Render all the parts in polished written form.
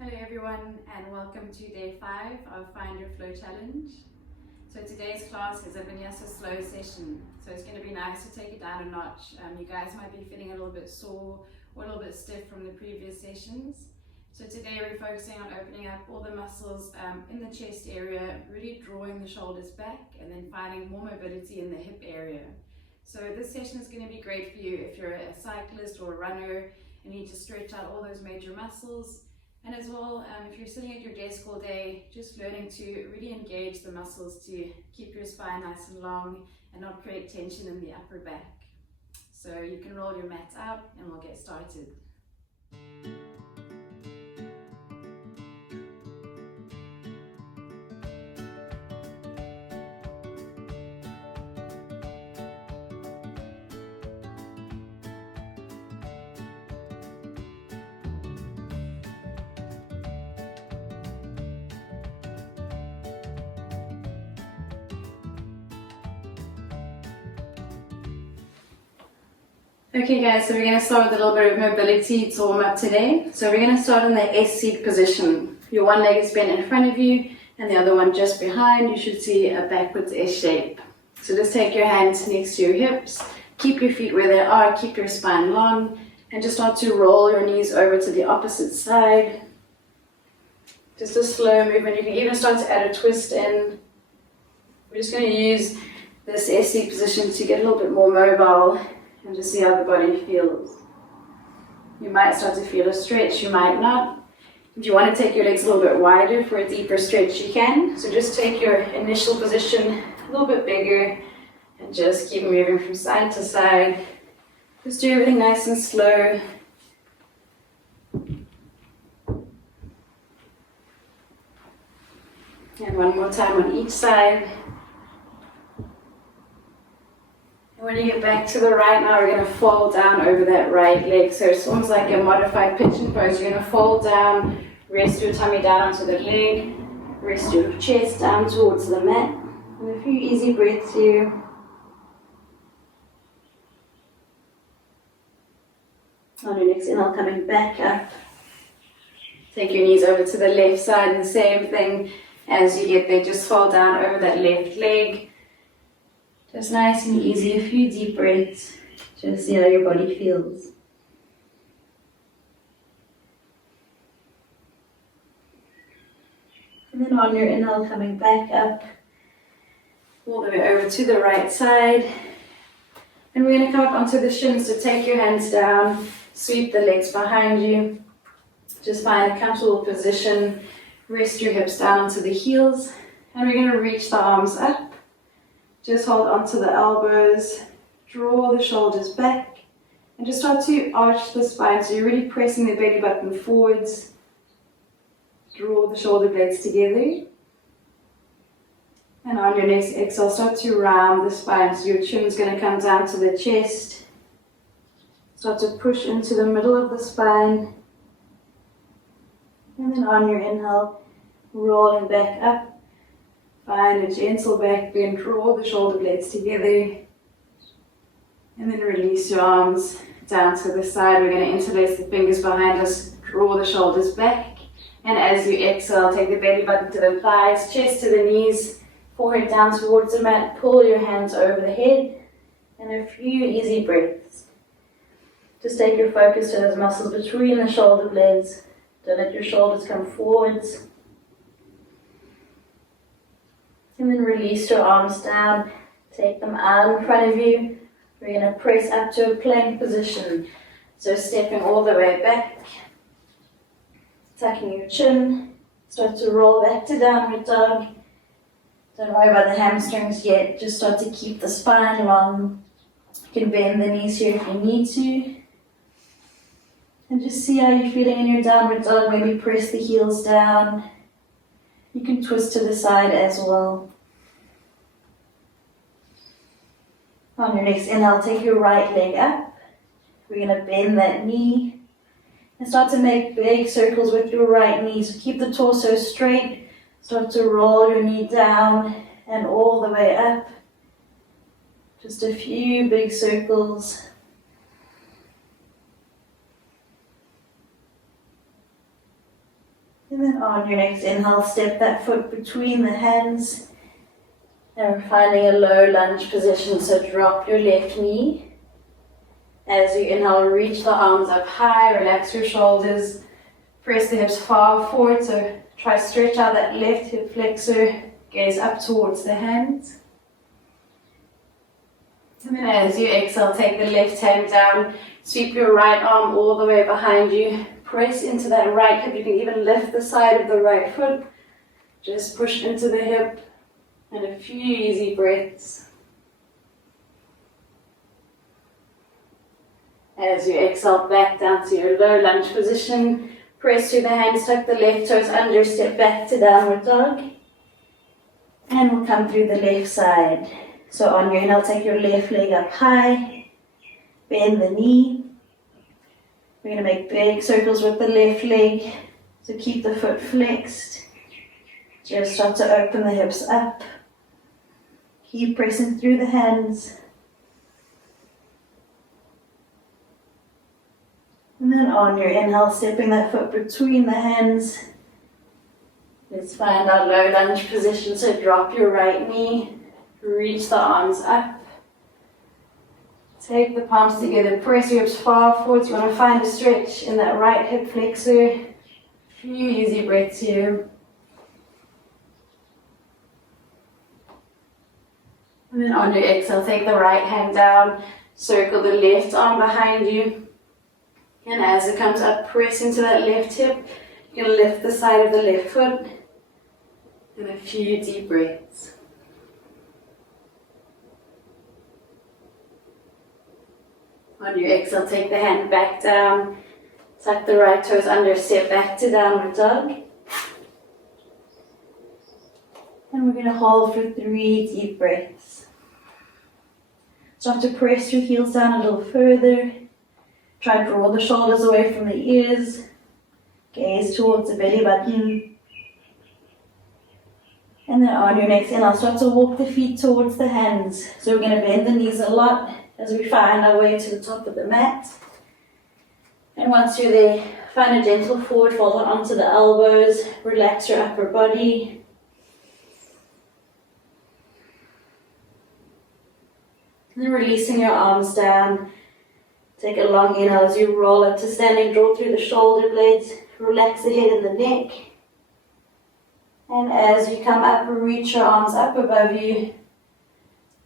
Hello everyone and welcome to day 5 of Find Your Flow Challenge. So today's class is a Vinyasa Slow session, so it's going to be nice to take it down a notch. You guys might be feeling a little bit sore or a little bit stiff from the previous sessions. So today we're focusing on opening up all the muscles in the chest area, really drawing the shoulders back and then finding more mobility in the hip area. So this session is going to be great for you if you're a cyclist or a runner and you need to stretch out all those major muscles. And as well, if you're sitting at your desk all day, just learning to really engage the muscles to keep your spine nice and long and not create tension in the upper back. So you can roll your mat out and we'll get started. Okay guys, so we're going to start with a little bit of mobility to warm up today. So we're going to start in the S-seat position. Your one leg is bent in front of you and the other one just behind. You should see a backwards S shape. So just take your hands next to your hips, keep your feet where they are, keep your spine long, and just start to roll your knees over to the opposite side. Just a slow movement. You can even start to add a twist in. We're just going to use this S-seat position to get a little bit more mobile and just see how the body feels. You might start to feel a stretch, you might not. If you want to take your legs a little bit wider for a deeper stretch, you can. So just take your initial position a little bit bigger and just keep moving from side to side. Just do everything nice and slow. And one more time on each side. When you get back to the right, now we're going to fold down over that right leg. So it's almost like a modified pigeon pose. You're going to fold down, rest your tummy down onto the leg, rest your chest down towards the mat. And a few easy breaths here. On your next inhale, coming back up. Take your knees over to the left side and the same thing as you get there. Just fold down over that left leg. Just nice and easy, a few deep breaths, just see how your body feels. And then on your inhale, coming back up, all the way over to the right side. And we're going to come up onto the shins, so take your hands down, sweep the legs behind you. Just find a comfortable position, rest your hips down onto the heels, and we're going to reach the arms up. Just hold onto the elbows, draw the shoulders back, and just start to arch the spine. So you're really pressing the belly button forwards. Draw the shoulder blades together. And on your next exhale, start to round the spine. So your chin is going to come down to the chest. Start to push into the middle of the spine. And then on your inhale, rolling back up. Find a gentle back bend, draw the shoulder blades together, and then release your arms down to the side. We're going to interlace the fingers behind us, draw the shoulders back, and as you exhale, take the belly button to the thighs, chest to the knees, forehead down towards the mat, pull your hands over the head, and a few easy breaths. Just take your focus to those muscles between the shoulder blades. Don't let your shoulders come forwards. And then release your arms down, take them out in front of you. We're going to press up to a plank position. So stepping all the way back, tucking your chin, start to roll back to downward dog. Don't worry about the hamstrings yet, just start to keep the spine long. You can bend the knees here if you need to. And just see how you're feeling in your downward dog, maybe press the heels down. You can twist to the side as well. On your next inhale, take your right leg up. We're going to bend that knee and start to make big circles with your right knee. So keep the torso straight. Start to roll your knee down and all the way up. Just a few big circles. And then on your next inhale, step that foot between the hands. And we're finding a low lunge position, so drop your left knee. As you inhale, reach the arms up high, relax your shoulders, press the hips far forward, so try to stretch out that left hip flexor, gaze up towards the hands. And then as you exhale, take the left hand down, sweep your right arm all the way behind you, press into that right hip. You can even lift the side of the right foot, just push into the hip, and a few easy breaths. As you exhale, back down to your low lunge position, press through the hands, tuck the left toes under, step back to downward dog. And we'll come through the left side. So on your inhale, take your left leg up high, bend the knee. We're going to make big circles with the left leg, so keep the foot flexed. Just start to open the hips up. Keep pressing through the hands. And then on your inhale, stepping that foot between the hands. Let's find our low lunge position, so drop your right knee, reach the arms up. Take the palms together, press your hips far forward. You want to find a stretch in that right hip flexor. A few easy breaths here. And then on your exhale, take the right hand down, circle the left arm behind you. And as it comes up, press into that left hip. You're going to lift the side of the left foot. And a few deep breaths. On your exhale, take the hand back down. Tuck the right toes under, step back to downward dog. And we're going to hold for 3 deep breaths. Start to press your heels down a little further. Try to draw the shoulders away from the ears. Gaze towards the belly button. And then on your next inhale, start to walk the feet towards the hands. So we're going to bend the knees a lot as we find our way to the top of the mat. And once you're there, find a gentle forward fold onto the elbows. Relax your upper body. And then releasing your arms down. Take a long inhale as you roll up to standing, draw through the shoulder blades, relax the head and the neck. And as you come up, reach your arms up above you.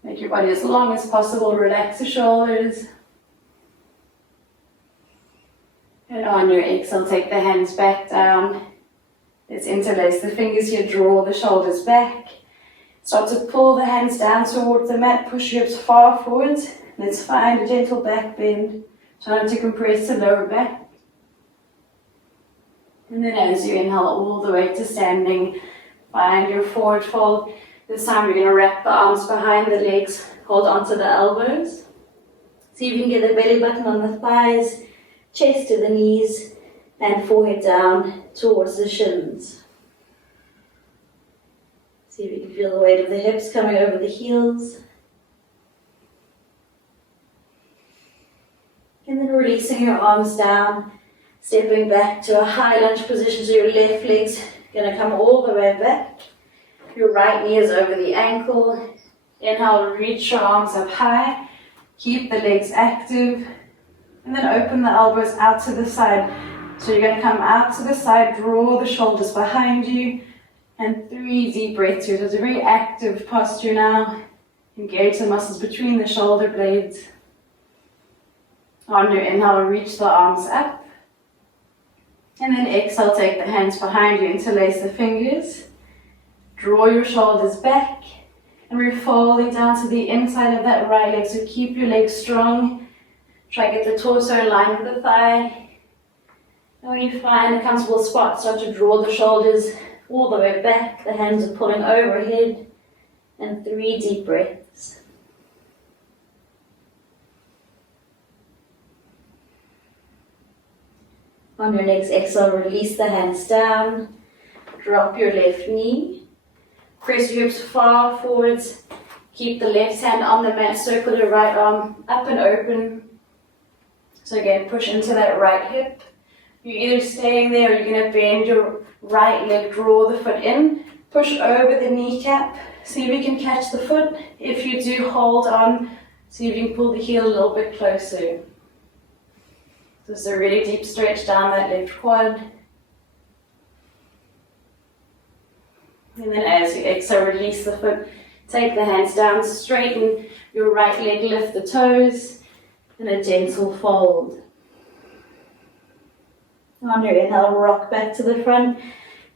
Make your body as long as possible, relax the shoulders. And on your exhale, take the hands back down. Let's interlace the fingers here, draw the shoulders back. Start to pull the hands down towards the mat, push your hips far forward. Let's find a gentle back bend. Try not to compress the lower back. And then as you inhale all the way to standing, find your forward fold. This time we're going to wrap the arms behind the legs, hold onto the elbows. See if you can get the belly button on the thighs, chest to the knees, and forehead down towards the shins. See if you can feel the weight of the hips coming over the heels. And then releasing your arms down, stepping back to a high lunge position, so your left leg's going to come all the way back. Your right knee is over the ankle. Inhale, reach your arms up high. Keep the legs active. And then open the elbows out to the side. So you're going to come out to the side, draw the shoulders behind you. And 3 deep breaths here. So it's a very active posture now. Engage the muscles between the shoulder blades. On your inhale, reach the arms up. And then exhale, take the hands behind you, interlace the fingers. Draw your shoulders back. And we're folding down to the inside of that right leg. So keep your legs strong. Try to get the torso in line with the thigh. And when you find a comfortable spot, start to draw the shoulders all the way back. The hands are pulling overhead. And 3 deep breaths. On your next exhale, release the hands down. Drop your left knee. Press your hips far forwards. Keep the left hand on the mat. Circle your right arm up and open. So again, push into that right hip. You're either staying there or you're going to bend your Right leg, draw the foot in, push over the kneecap, see if you can catch the foot. If you do, hold on, see if you can pull the heel a little bit closer. Just a really deep stretch down that left quad. And then as you exhale, release the foot, take the hands down, straighten your right leg, lift the toes, and a gentle fold. On your inhale, rock back to the front,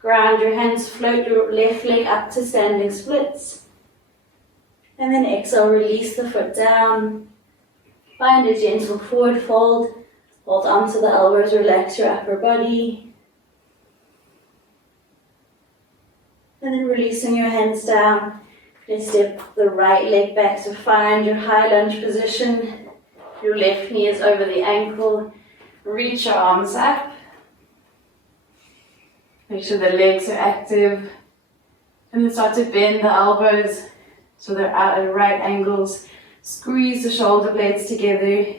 ground your hands, float your left leg up to standing splits. And then exhale, release the foot down, find a gentle forward fold, hold onto the elbows, relax your upper body. And then releasing your hands down, let's step the right leg back to find your high lunge position. Your left knee is over the ankle, reach your arms up. Make sure the legs are active, and then start to bend the elbows so they're out at right angles. Squeeze the shoulder blades together,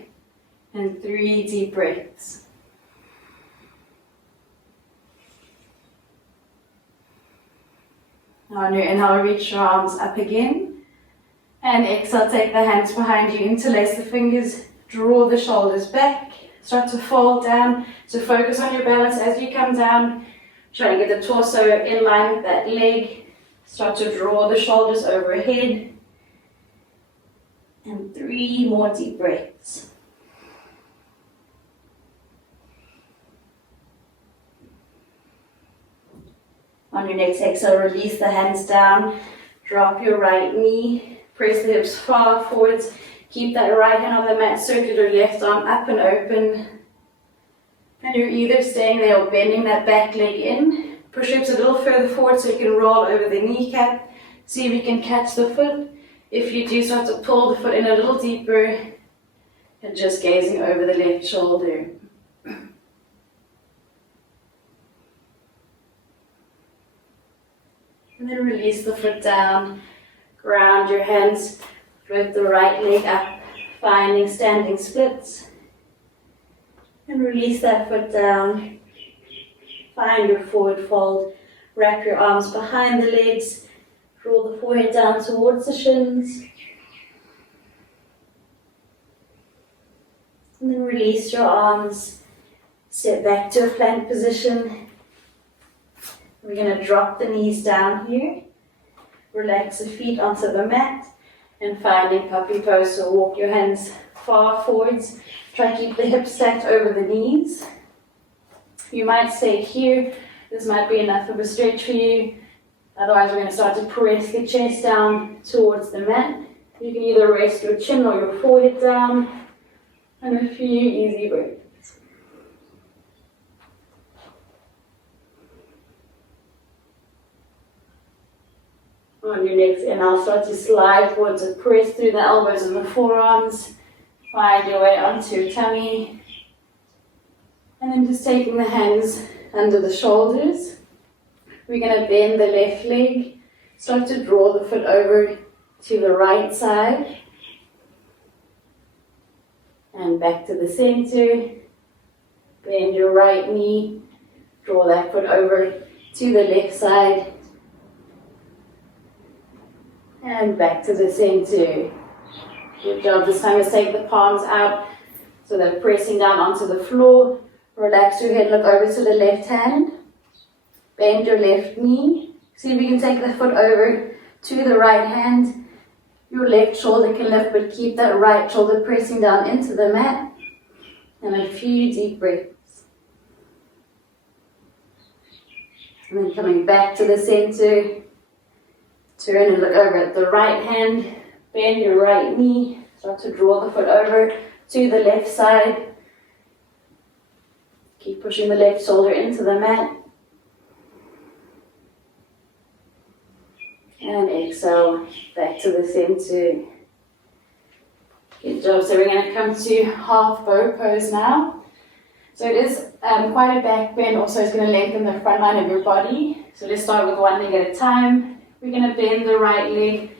and 3 deep breaths. Now on your inhale, reach your arms up again, and exhale, take the hands behind you, interlace the fingers, draw the shoulders back, start to fold down, so focus on your balance as you come down. Try to get the torso in line with that leg. Start to draw the shoulders overhead. And 3 more deep breaths. On your next exhale, release the hands down. Drop your right knee. Press the hips far forwards. Keep that right hand on the mat. Circle your left arm up and open. And you're either staying there or bending that back leg in. Push hips a little further forward so you can roll over the kneecap. See if you can catch the foot. If you do, start to pull the foot in a little deeper. And just gazing over the left shoulder. And then release the foot down. Ground your hands. Float the right leg up. Finding standing splits. And release that foot down. Find your forward fold. Wrap your arms behind the legs. Draw the forehead down towards the shins. And then release your arms. Step back to a plank position. We're going to drop the knees down here. Relax the feet onto the mat. And finding puppy pose, so walk your hands far forwards. Try to keep the hips stacked over the knees. You might stay here. This might be enough of a stretch for you. Otherwise, we're going to start to press the chest down towards the mat. You can either rest your chin or your forehead down. And a few easy breaths. On your next inhale, start to slide forwards and press through the elbows and the forearms. Find your way onto your tummy. And then just taking the hands under the shoulders. We're going to bend the left leg. Start to draw the foot over to the right side. And back to the center. Bend your right knee. Draw that foot over to the left side. And back to the center. Good job. This time is take the palms out so they're pressing down onto the floor. Relax your head, look over to the left hand. Bend your left knee. See if you can take the foot over to the right hand. Your left shoulder can lift, but keep that right shoulder pressing down into the mat. And a few deep breaths. And then coming back to the center. Turn and look over at the right hand. Bend your right knee. Start to draw the foot over to the left side. Keep pushing the left shoulder into the mat. And exhale, back to the center. Good job. So we're going to come to half bow pose now. So it is quite a back bend. Also, it's going to lengthen the front line of your body. So let's start with one leg at a time. We're going to bend the right leg.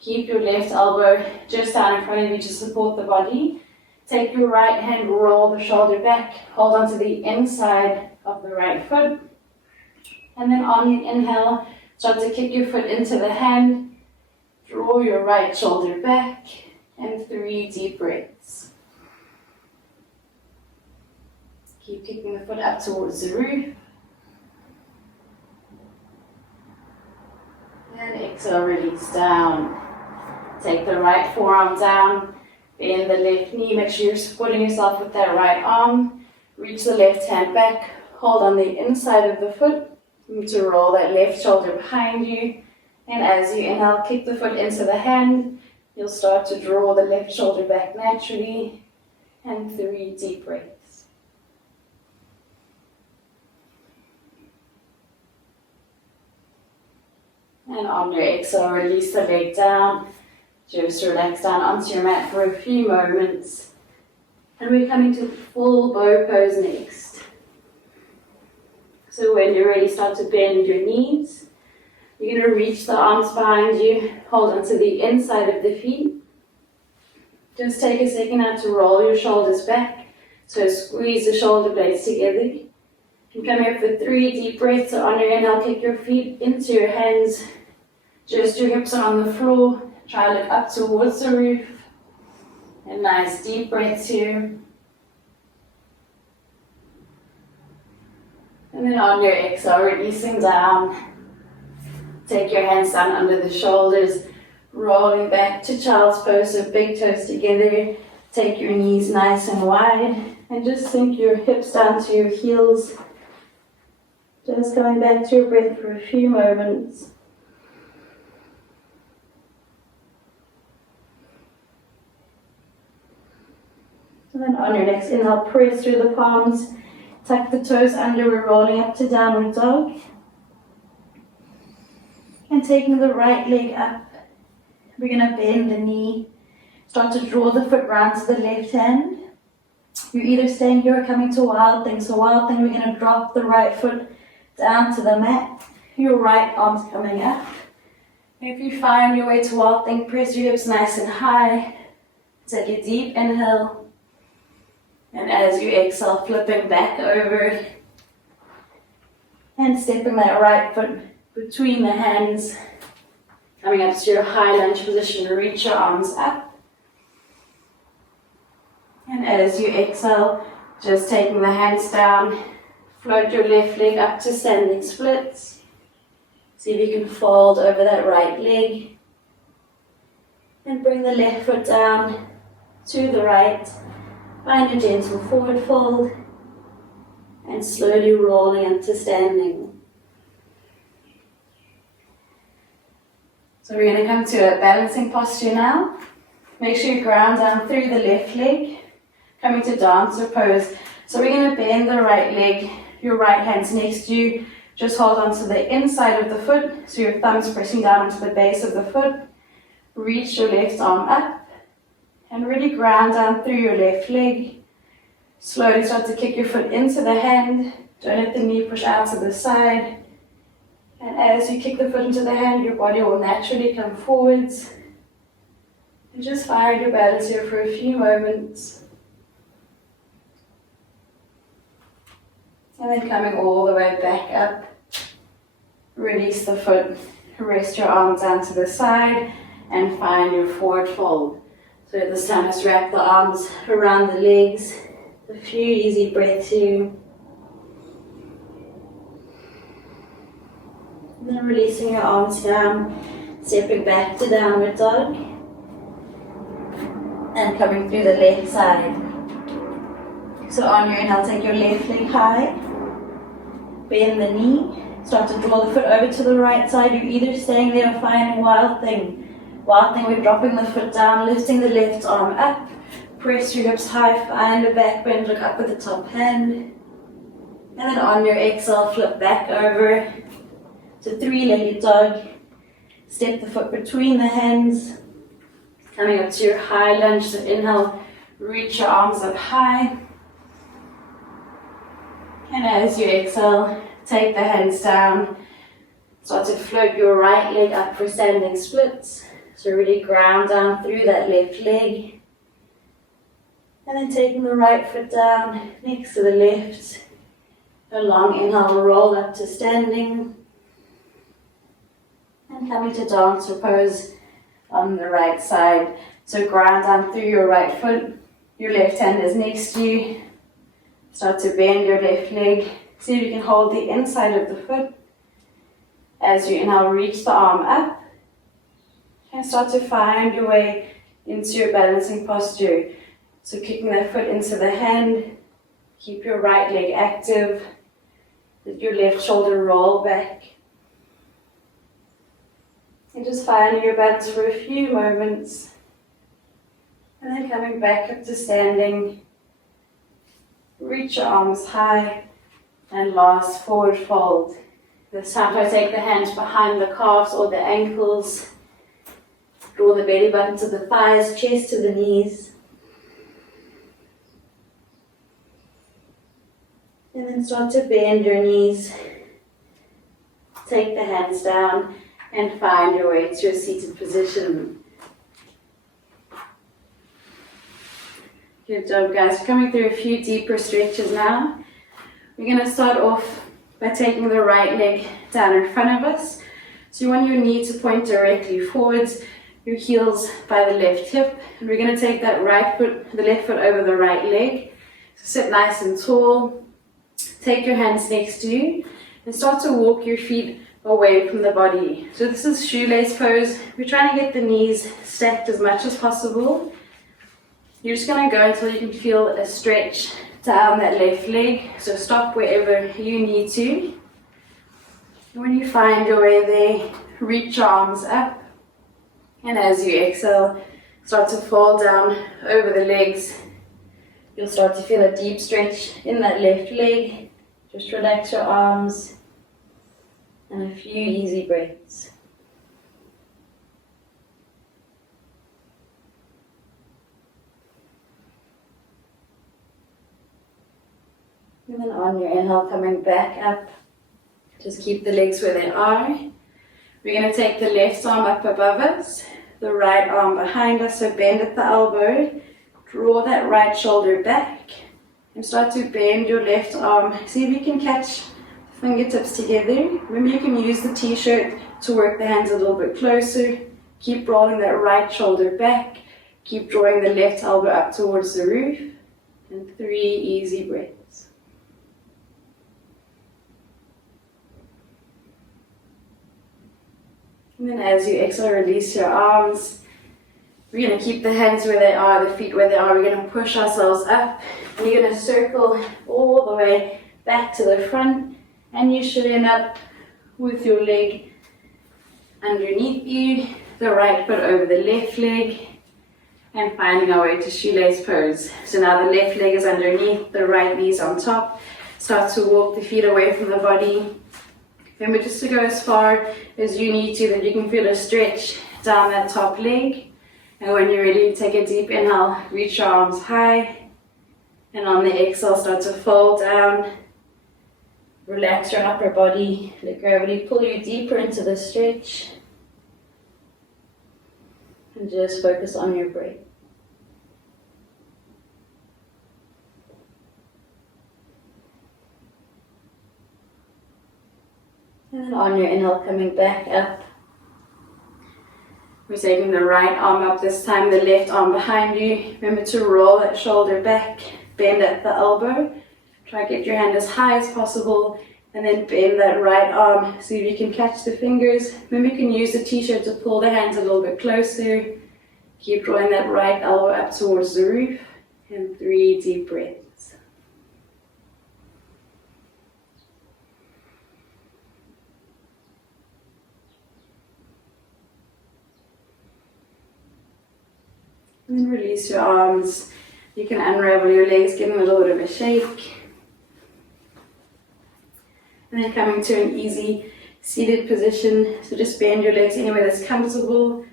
Keep your left elbow just down in front of you to support the body. Take your right hand, roll the shoulder back. Hold on to the inside of the right foot. And then on the inhale, start to kick your foot into the hand. Draw your right shoulder back. And 3 deep breaths. Keep kicking the foot up towards the roof. And exhale, release down. Take the right forearm down. Bend the left knee. Make sure you're supporting yourself with that right arm. Reach the left hand back. Hold on the inside of the foot. You need to roll that left shoulder behind you. And as you inhale, kick the foot into the hand. You'll start to draw the left shoulder back naturally. And 3 deep breaths. And on your exhale, release the leg down. Just relax down onto your mat for a few moments. And we're coming to full bow pose next. So when you're ready, start to bend your knees. You're going to reach the arms behind you. Hold onto the inside of the feet. Just take a second now to roll your shoulders back. So squeeze the shoulder blades together. And come here for 3 deep breaths. So on your inhale, kick your feet into your hands. Just your hips are on the floor. Try to look up towards the roof. And nice deep breaths here. And then on your exhale, releasing down. Take your hands down under the shoulders. Rolling back to child's pose, so big toes together. Take your knees nice and wide. And just sink your hips down to your heels. Just coming back to your breath for a few moments. And then on your next inhale, press through the palms. Tuck the toes under, we're rolling up to downward dog. And taking the right leg up. We're going to bend the knee. Start to draw the foot round to the left hand. You're either staying here or coming to wild thing. So wild thing, we're going to drop the right foot down to the mat. Your right arm's coming up. If you find your way to wild thing, press your hips nice and high. Take a deep inhale. And as you exhale, flipping back over. And stepping that right foot between the hands. Coming up to your high lunge position, reach your arms up. And as you exhale, just taking the hands down, float your left leg up to standing splits. See if you can fold over that right leg. And bring the left foot down to the right. Find a gentle forward fold. And slowly rolling into standing. So we're going to come to a balancing posture now. Make sure you ground down through the left leg. Coming to dancer pose. So we're going to bend the right leg. Your right hand's next to you. Just hold on to the inside of the foot. So your thumb's pressing down onto the base of the foot. Reach your left arm up. And really ground down through your left leg. Slowly start to kick your foot into the hand. Don't let the knee push out to the side. And as you kick the foot into the hand, your body will naturally come forwards. And just find your balance here for a few moments. And then coming all the way back up. Release the foot. Rest your arms down to the side. And find your forward fold. So at this time, just wrap the arms around the legs. A few easy breaths here. And then releasing your arms down, stepping back to downward dog. And coming through the left side. So on your inhale, take your left leg high. Bend the knee. Start to draw the foot over to the right side. You're either staying there or finding wild thing. Wild thing, we're dropping the foot down, lifting the left arm up. Press your hips high, find a back bend, look up with the top hand. And then on your exhale, flip back over to three-legged dog. Step the foot between the hands. Coming up to your high lunge, so inhale, reach your arms up high. And as you exhale, take the hands down. Start to float your right leg up for standing splits. So really ground down through that left leg. And then taking the right foot down next to the left. A long inhale, roll up to standing. And coming to dancer pose on the right side. So ground down through your right foot. Your left hand is next to you. Start to bend your left leg. See if you can hold the inside of the foot. As you inhale, reach the arm up. And start to find your way into your balancing posture. So kicking that foot into the hand. Keep your right leg active. Let your left shoulder roll back. And just finding your balance for a few moments. And then coming back up to standing. Reach your arms high. And last, forward fold. This time I take the hands behind the calves or the ankles. Draw the belly button to the thighs, chest to the knees. And then start to bend your knees. Take the hands down and find your way to a seated position. Good job, guys. Coming through a few deeper stretches now. We're going to start off by taking the right leg down in front of us. So you want your knee to point directly forwards, your heels by the left hip. And we're going to take that right foot, the left foot over the right leg. So sit nice and tall. Take your hands next to you and start to walk your feet away from the body. So this is shoelace pose. We're trying to get the knees stacked as much as possible. You're just going to go until you can feel a stretch down that left leg. So stop wherever you need to. And when you find your way there, reach your arms up. And as you exhale, start to fall down over the legs. You'll start to feel a deep stretch in that left leg. Just relax your arms and a few easy breaths. And then on your inhale, coming back up, just keep the legs where they are. We're going to take the left arm up above us, the right arm behind us, so bend at the elbow. Draw that right shoulder back and start to bend your left arm. See if you can catch the fingertips together. Remember, you can use the t-shirt to work the hands a little bit closer. Keep rolling that right shoulder back. Keep drawing the left elbow up towards the roof. And 3 easy breaths. And then as you exhale, release your arms. We're going to keep the hands where they are, the feet where they are. We're going to push ourselves up. And you're going to circle all the way back to the front. And you should end up with your leg underneath you, the right foot over the left leg, and finding our way to shoelace pose. So now the left leg is underneath, the right knee's on top. Start to walk the feet away from the body. Remember just to go as far as you need to, that you can feel a stretch down that top leg. And when you're ready, take a deep inhale, reach your arms high. And on the exhale, start to fold down. Relax your upper body. Let gravity pull you deeper into the stretch. And just focus on your breath. And then on your inhale, coming back up. We're taking the right arm up this time, the left arm behind you. Remember to roll that shoulder back, bend at the elbow. Try to get your hand as high as possible, and then bend that right arm. See if you can catch the fingers. Remember, you can use the t-shirt to pull the hands a little bit closer. Keep drawing that right elbow up towards the roof, and 3 deep breaths. And then release your arms. You can unravel your legs, give them a little bit of a shake. And then coming to an easy seated position. So just bend your legs anywhere that's comfortable.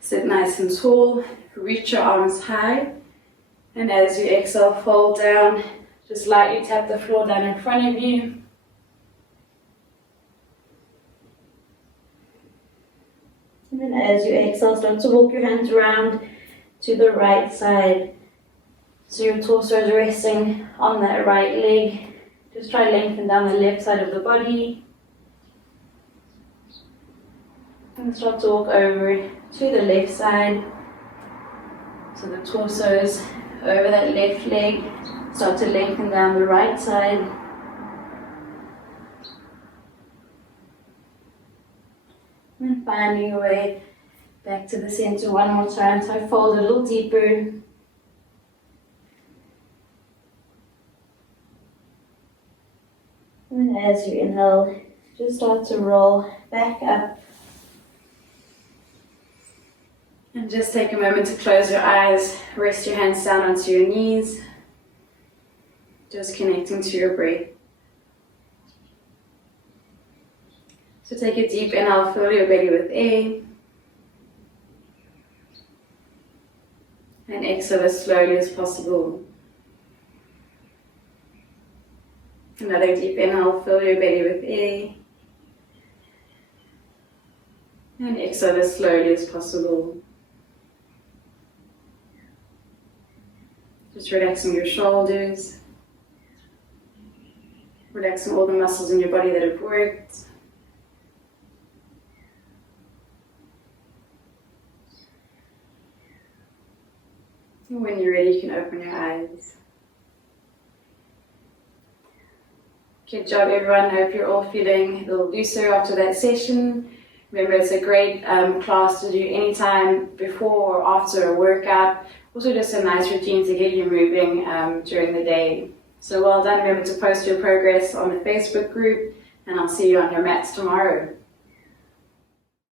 Sit nice and tall. Reach your arms high. And as you exhale, fold down. Just lightly tap the floor down in front of you. And then as you exhale, start to walk your hands around to the right side. So your torso is resting on that right leg. Just try to lengthen down the left side of the body. And start to walk over to the left side. So the torso is over that left leg. Start to lengthen down the right side. And finding your way back to the center one more time. So fold a little deeper. And as you inhale, just start to roll back up. And just take a moment to close your eyes. Rest your hands down onto your knees. Just connecting to your breath. So take a deep inhale, fill your belly with air. And exhale as slowly as possible. Another deep inhale, fill your belly with air. And exhale as slowly as possible. Just relaxing your shoulders. Relaxing all the muscles in your body that have worked. And when you're ready, you can open your eyes. Good job, everyone. I hope you're all feeling a little looser after that session. Remember, it's a great class to do anytime before or after a workout. Also just a nice routine to get you moving during the day. So well done. Remember to post your progress on the Facebook group, and I'll see you on your mats tomorrow.